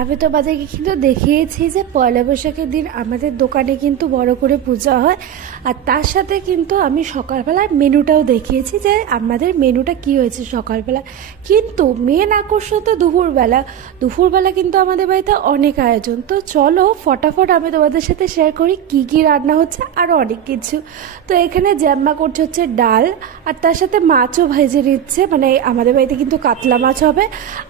আমি তোমাদেরকে কিন্তু দেখিয়েছি যে পয়লা বৈশাখের দিন আমাদের দোকানে কিন্তু বড় করে পূজা হয়। আর তার সাথে কিন্তু আমি সকালবেলার মেনুটাও দেখিয়েছি যে আমাদের মেনুটা কি হয়েছে সকালবেলা। কিন্তু মেন আকর্ষণ তো দুপুরবেলা কিন্তু আমাদের বাড়িতে অনেক আয়োজন। তো চলো ফটাফট আমি তোমাদের সাথে শেয়ার করি কি কি রান্না হচ্ছে, আরও অনেক কিছু। তো এখানে জ্যাম্মা করছে হচ্ছে ডাল, আর তার সাথে মাছও ভেজে নিচ্ছে। মানে আমাদের বাড়িতে কিন্তু কাতলা মাছ হবে,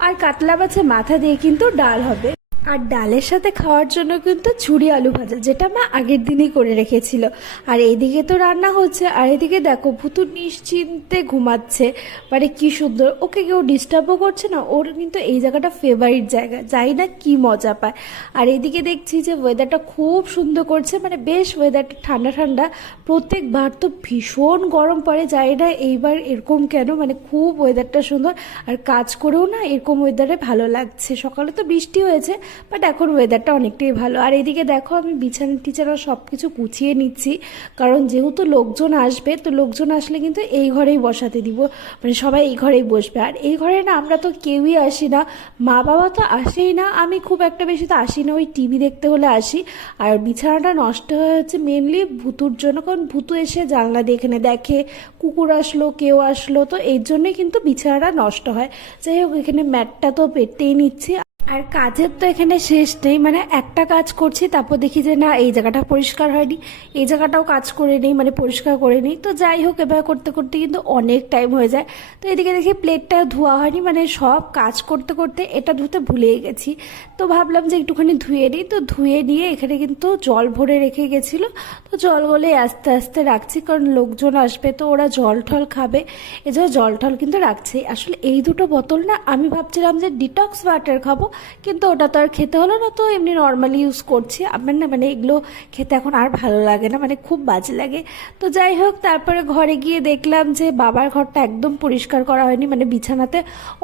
আর কাতলা মাছের মাথা দিয়ে কিন্তু ডাল হবে। আর ডালের সাথে খাওয়ার জন্য কিন্তু ঝুরি আলু ভাজা, যেটা মা আগের দিনই করে রেখেছিল। আর এইদিকে তো রান্না হচ্ছে, আর এদিকে দেখো ভুতু নিশ্চিন্তে ঘুমাচ্ছে। মানে কি সুন্দর, ওকে কেউ ডিস্টার্বও করছে না। ওর কিন্তু এই জায়গাটা ফেভারিট জায়গা, যাই না কি মজা পায়। আর এইদিকে দেখছি যে ওয়েদারটা খুব সুন্দর করছে, মানে বেশ ওয়েদারটা ঠান্ডা ঠান্ডা। প্রত্যেকবার তো ভীষণ গরম পড়ে, যাই না এইবার এরকম কেন, মানে খুব ওয়েদারটা সুন্দর। আর কাজ করেও না এরকম ওয়েদারে ভালো লাগছে। সকালে তো বৃষ্টি হয়েছে, বাট এখন ওয়েদারটা অনেকটাই ভালো। আর এইদিকে দেখো আমি বিছানা টিছানা সব কিছু গুছিয়ে নিচ্ছি, কারণ যেহেতু লোকজন আসবে, তো লোকজন আসলে কিন্তু এই ঘরেই বসাতে দিব। মানে সবাই এই ঘরেই বসবে। আর এই ঘরে না আমরা তো কেউই আসি না, মা বাবা তো আসেই না, আমি খুব একটা বেশি তো আসি না, ওই টিভি দেখতে হলে আসি। আর বিছানাটা নষ্ট হয়ে হচ্ছে মেনলি ভুতুর জন্য, কারণ ভুতু এসে জানলা দিয়ে এখানে দেখে কুকুর আসলো কেউ আসলো, তো এই জন্যই কিন্তু বিছানাটা নষ্ট হয়। যাই হোক, এখানে ম্যাটটা তো পেতেই নিচ্ছি। আর কাজের তো এখানে শেষ নেই, মানে একটা কাজ করছি তারপর দেখি যে না এই জায়গাটা পরিষ্কার হয়নি, এই জায়গাটাও কাজ করে নিই, মানে পরিষ্কার করে নিই। তো যাই হোক, এবার করতে করতে কিন্তু অনেক টাইম হয়ে যায়। তো এদিকে দেখি প্লেটটা ধোয়া হয়নি, মানে সব কাজ করতে করতে এটা ধুতে ভুলেই গেছি। তো ভাবলাম যে একটুখানি ধুয়ে নিই, তো ধুয়ে নিয়ে এখানে কিন্তু জল ভরে রেখে গেছিলো। তো জলগুলো আস্তে আস্তে রাখছি, কারণ লোকজন আসবে তো ওরা জল টল খাবে, এছাড়া জল টল কিন্তু রাখছি। আসলে এই দুটো বোতল না আমি ভাবছিলাম যে ডিটক্স ওয়াটার খাবো, কিন্তু ওটা তো আর খেতে হলো না, তো এমনি নর্মালি ইউজ করছি। আমার না মানে এগুলো খেতে এখন আর ভালো লাগে না, মানে খুব বাজে লাগে। তো যাই হোক, তারপরে ঘরে গিয়ে দেখলাম যে বাবার ঘরটা একদম পরিষ্কার করা হয়নি, মানে বিছানাতে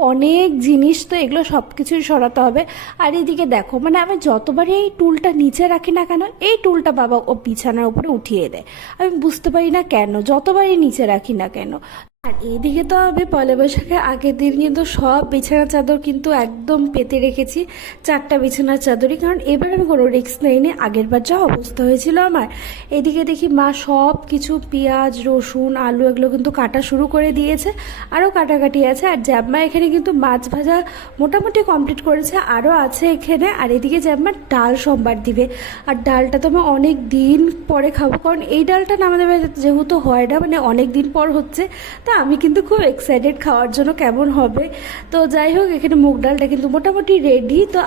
অনেক জিনিস, তো এগুলো সব কিছুই সরাতে হবে। আর এদিকে দেখো, মানে আমি যতবারই এই টুলটা নিচে রাখি না কেন, এই টুলটা বাবা ও বিছানার উপরে উঠিয়ে দেয়। আমি বুঝতে পারি না কেন, যতবারই নিচে রাখি না কেন। আর এইদিকে তো আমি পয়লা বৈশাখের আগের দিন কিন্তু সব বিছানার চাদর কিন্তু একদম পেতে রেখেছি, 4টা বিছানার চাদরই, কারণ এবার আমি কোনো রিস্ক নেইনি। আগের বার যা অবস্থা হয়েছিল আমার। এদিকে দেখি মা সব কিছু পেঁয়াজ রসুন আলু এগুলো কিন্তু কাটা শুরু করে দিয়েছে, আরও কাটাকাটি আছে। আর জ্যাম্মা এখানে কিন্তু মাছ ভাজা মোটামুটি কমপ্লিট করেছে, আরও আছে এখানে। আর এদিকে জ্যাম্মা ডাল সোমবার দিবে, আর ডালটা তো আমি অনেক দিন পরে খাবো, কারণ এই ডালটা না আমাদের বাড়িতে যেহেতু হয় না, মানে অনেক দিন পর হচ্ছে। তা আমি কিন্তু খুব এক্সাইটেড খাওয়ার জন্য কেমন হবে। তো যাই হোক, এখানে মুগ ডালটা কিন্তু মোটামুটি রেডি। তো